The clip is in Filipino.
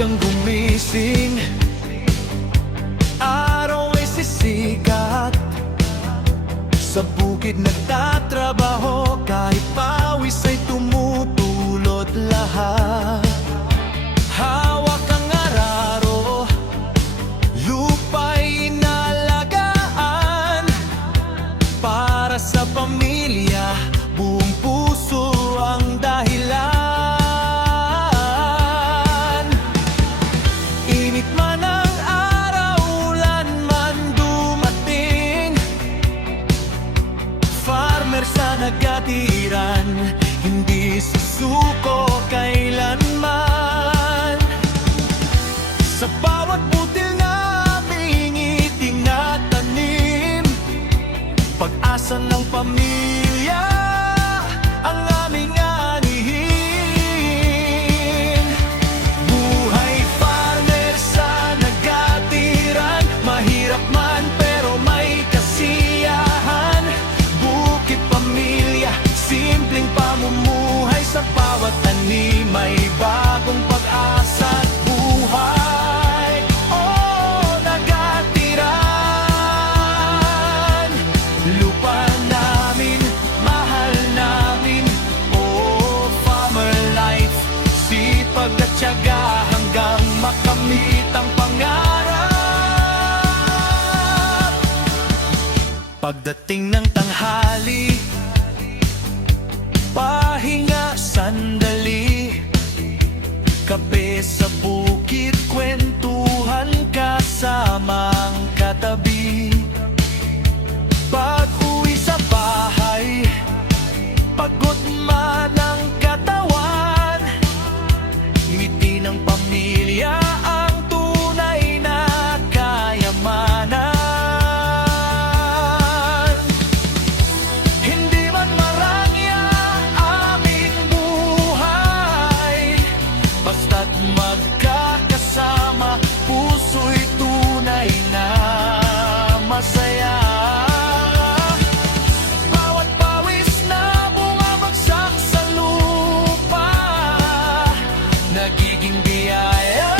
maagang gumising, araw ay sisikat. Sa bukid nagtatrabaho, kahit pawis ay tumutulot lahat. Hawak ang araro, lupa'y inalagaan. Para sa pamilya, buong puso ang dahilan. Init man ang araw, ulan man dumating, farmer sa nagatiran, hindi susuko kailanman. Sa bawat butil naming itinatanim, pag-asa ng pamilya ang aming anihin. Buhay farmer sa nagatiran, mahirap man pero may kasiyahan. Bukid pamilya, simpleng pamumuhay, sa bawat tanim may bagong pag-asa at buhay. Oh, nagatiran, lupa namin, mahal namin. Oh, farmer life, sipag at tiyaga hanggang makamit ang pangarap. Pagdating ng tanghali, pahinga sandali, kape sa bukid, kwentuhan kasamang katabi. Pag-uwi sa bahay, pagod man ang katawan, ngiti ng pamilya ang tunay na kayamanan. Hindi man marangya aming buhay, basta't magkakasama, puso'y tunay na masaya. Bawat pawis na bumabagsak sa lupa, nagiging biyaya